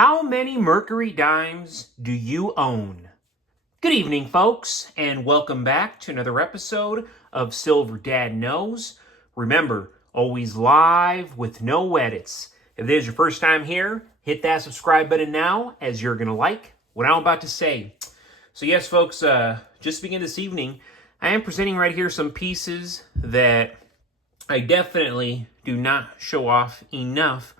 How many Mercury dimes do you own? Good evening, folks, and welcome back to another episode of Silver Dad Knows. Remember, always live with no edits. If this is your first time here, hit that subscribe button now, as you're going to like what I'm about to say. So yes, folks, just to begin this evening, I am presenting right here some pieces that I definitely do not show off enough.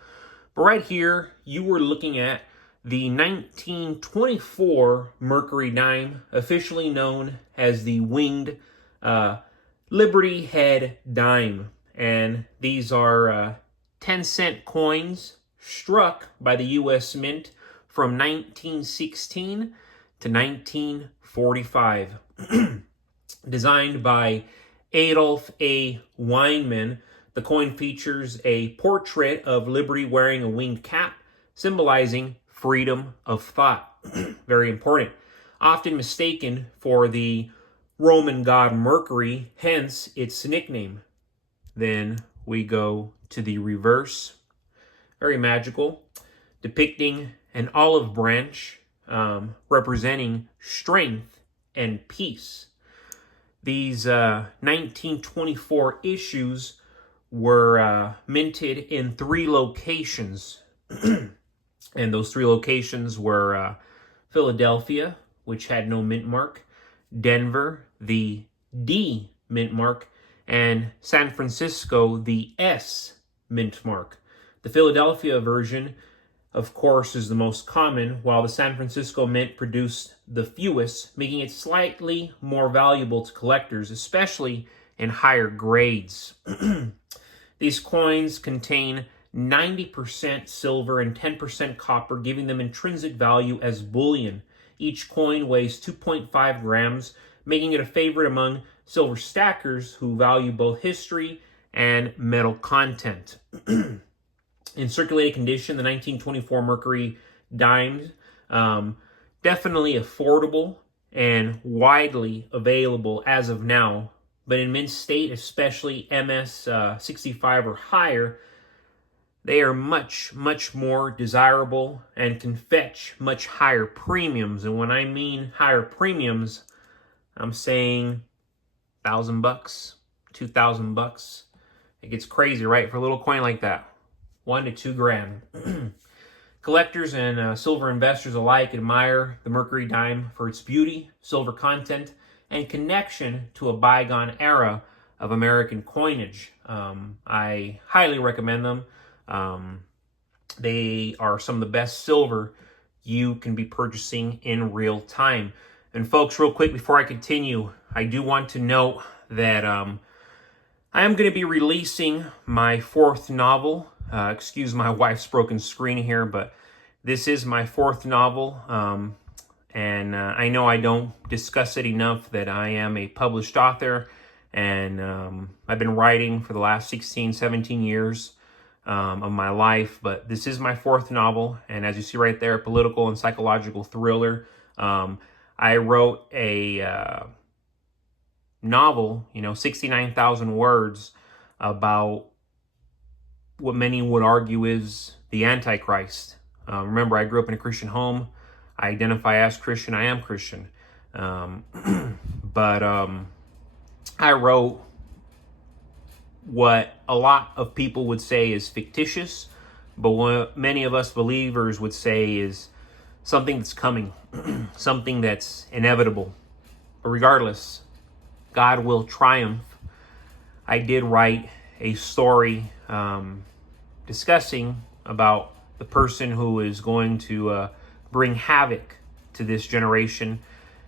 But right here, you were looking at the 1924 Mercury dime, officially known as the winged Liberty Head dime. And these are 10-cent coins struck by the U.S. Mint from 1916 to 1945. Designed by Adolf A. Weinman, the coin features a portrait of Liberty wearing a winged cap, symbolizing freedom of thought. Very important. Often mistaken for the Roman god Mercury, hence its nickname. Then we go to the reverse. Very magical, depicting an olive branch representing strength and peace. These 1924 issues were minted in 3 locations. And those 3 locations were Philadelphia, which had no mint mark, Denver, the D mint mark, and San Francisco, the S mint mark. The Philadelphia version, of course, is the most common, while the San Francisco mint produced the fewest, making it slightly more valuable to collectors, especially in higher grades. These coins contain 90% silver and 10% copper, giving them intrinsic value as bullion. Each coin weighs 2.5 grams, making it a favorite among silver stackers who value both history and metal content. In circulating condition, the 1924 Mercury dimes, definitely affordable and widely available as of now. But in mint state, especially MS 65 or higher, they are much, much more desirable and can fetch much higher premiums. And when I mean higher premiums, I'm saying $1,000, $2,000. It gets crazy, right? For a little coin like that, $1 to $2 grand. Collectors and silver investors alike admire the Mercury dime for its beauty, silver content, and connection to a bygone era of American coinage. I highly recommend them. They are some of the best silver you can be purchasing in real time. And folks, real quick before I continue, I do want to note that I am going to be releasing my 4th novel. Excuse my wife's broken screen here, but this is my 4th novel. And I know I don't discuss it enough that I am a published author, and I've been writing for the last 16, 17 years of my life, but this is my 4th novel, and as you see right there, political and psychological thriller. I wrote a novel, 69,000 words, about what many would argue is the Antichrist. Remember, I grew up in a Christian home. I identify as Christian. I am Christian. But I wrote what a lot of people would say is fictitious, but what many of us believers would say is something that's coming, something that's inevitable. But regardless, God will triumph. I did write a story discussing about the person who is going to bring havoc to this generation.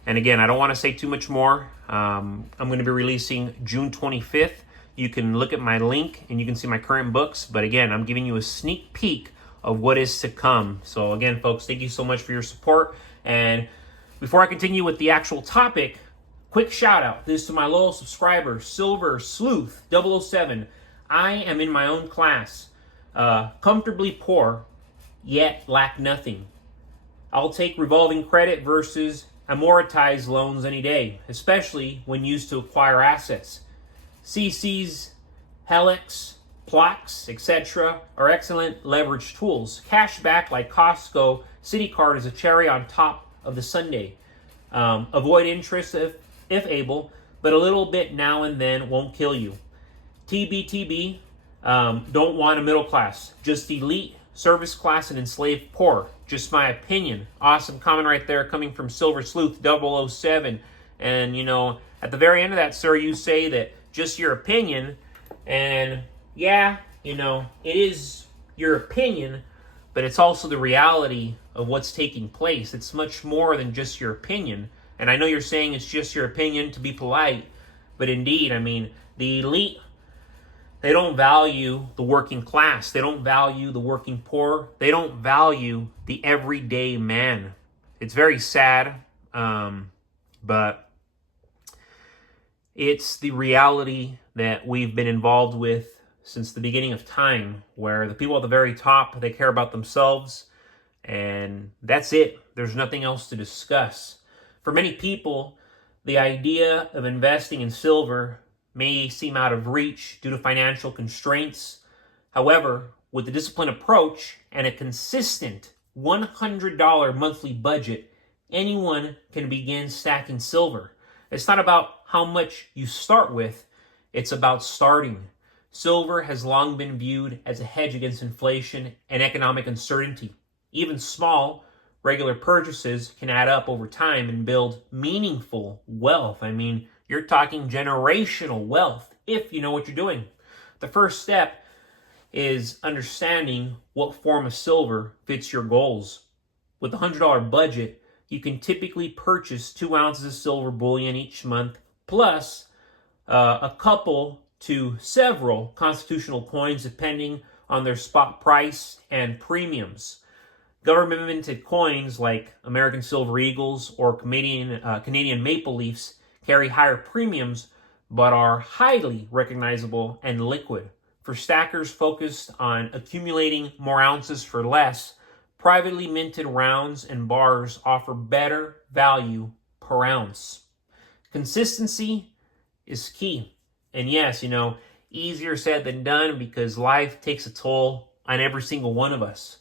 And again, I don't want to say too much more. I'm going to be releasing June 25th. You can look at my link and you can see my current books. But again, I'm giving you a sneak peek of what is to come. So again, folks, thank you so much for your support. And before I continue with the actual topic, quick shout out. This is to my loyal subscriber, Silver Sleuth 007. I am in my own class, comfortably poor, yet lack nothing. I'll take revolving credit versus amortized loans any day, especially when used to acquire assets. CC's, Helix, Plaques, etc., are excellent leverage tools. Cashback like Costco City Card is a cherry on top of the sundae. Avoid interest if able, but a little bit now and then won't kill you. TBTB, don't want a middle class, just elite, service class, and enslaved poor. Just my opinion. Awesome comment right there coming from Silver Sleuth 007. And, at the very end of that, sir, you say that just your opinion. And, yeah, it is your opinion, but it's also the reality of what's taking place. It's much more than just your opinion. And I know you're saying it's just your opinion to be polite, but indeed, the elite, they don't value the working class. They don't value the working poor. They don't value the everyday man. It's very sad, but it's the reality that we've been involved with since the beginning of time, where the people at the very top, they care about themselves, and that's it. There's nothing else to discuss. For many people, the idea of investing in silver may seem out of reach due to financial constraints. However, with a disciplined approach and a consistent $100 monthly budget, anyone can begin stacking silver. It's not about how much you start with, it's about starting. Silver has long been viewed as a hedge against inflation and economic uncertainty. Even small, regular purchases can add up over time and build meaningful wealth. You're talking generational wealth if you know what you're doing. The first step is understanding what form of silver fits your goals. With a $100 budget, you can typically purchase 2 ounces of silver bullion each month, plus a couple to several constitutional coins depending on their spot price and premiums. Government-minted coins like American Silver Eagles or Canadian Maple Leafs carry higher premiums but are highly recognizable and liquid. For stackers focused on accumulating more ounces for less, privately minted rounds and bars offer better value per ounce. Consistency is key. And yes, easier said than done because life takes a toll on every single one of us.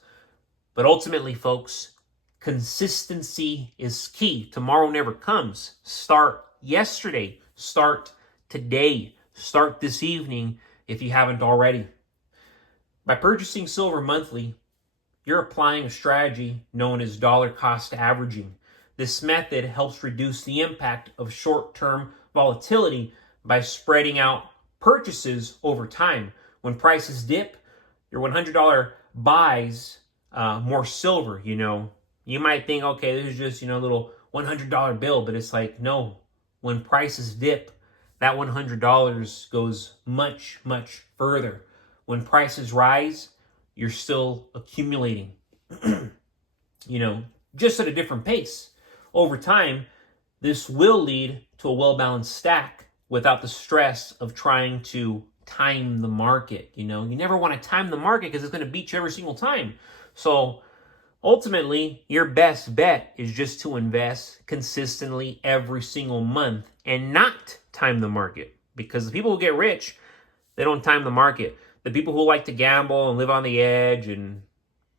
But ultimately, folks, consistency is key. Tomorrow never comes. Start yesterday. Start today. Start this evening if you haven't already. By purchasing silver monthly, you're applying a strategy known as dollar cost averaging. This method helps reduce the impact of short-term volatility by spreading out purchases over time. When prices dip, your $100 buys more silver. You might think, okay, this is just a little $100 bill, but it's like, no. When prices dip, that $100 goes much, much further. When prices rise, you're still accumulating, just at a different pace. Over time, this will lead to a well-balanced stack without the stress of trying to time the market. You never want to time the market because it's going to beat you every single time. So ultimately, your best bet is just to invest consistently every single month and not time the market. Because the people who get rich, they don't time the market. The people who like to gamble and live on the edge and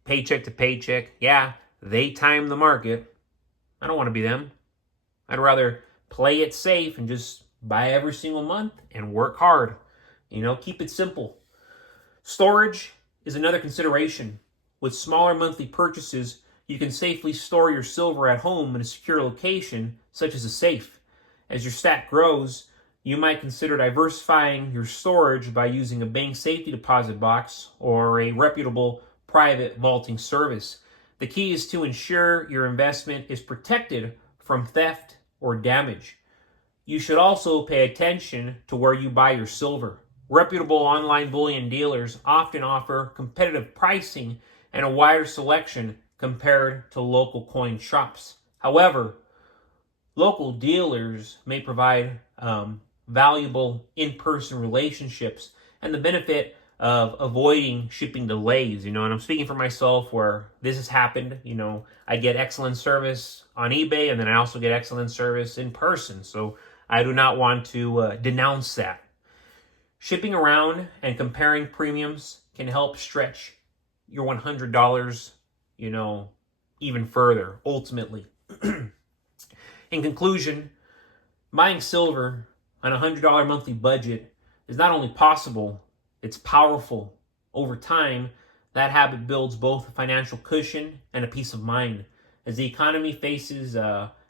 paycheck to paycheck, yeah, they time the market. I don't want to be them. I'd rather play it safe and just buy every single month and work hard. Keep it simple. Storage is another consideration. With smaller monthly purchases, you can safely store your silver at home in a secure location, such as a safe. As your stack grows, you might consider diversifying your storage by using a bank safety deposit box or a reputable private vaulting service. The key is to ensure your investment is protected from theft or damage. You should also pay attention to where you buy your silver. Reputable online bullion dealers often offer competitive pricing and a wider selection compared to local coin shops. However, local dealers may provide valuable in-person relationships and the benefit of avoiding shipping delays, and I'm speaking for myself where this has happened. I get excellent service on eBay, and then I also get excellent service in person, so I do not want to denounce that. Shipping around and comparing premiums can help stretch your $100, even further, ultimately. In conclusion, buying silver on a $100 monthly budget is not only possible, it's powerful. Over time, that habit builds both a financial cushion and a peace of mind. As the economy faces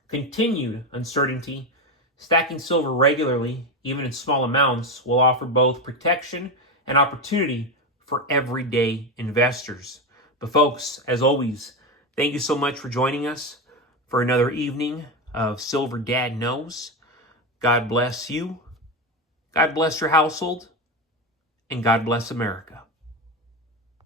continued uncertainty, stacking silver regularly, even in small amounts, will offer both protection and opportunity for everyday investors. But folks, as always, thank you so much for joining us for another evening of Silver Dad Knows. God bless you, God bless your household, and God bless America.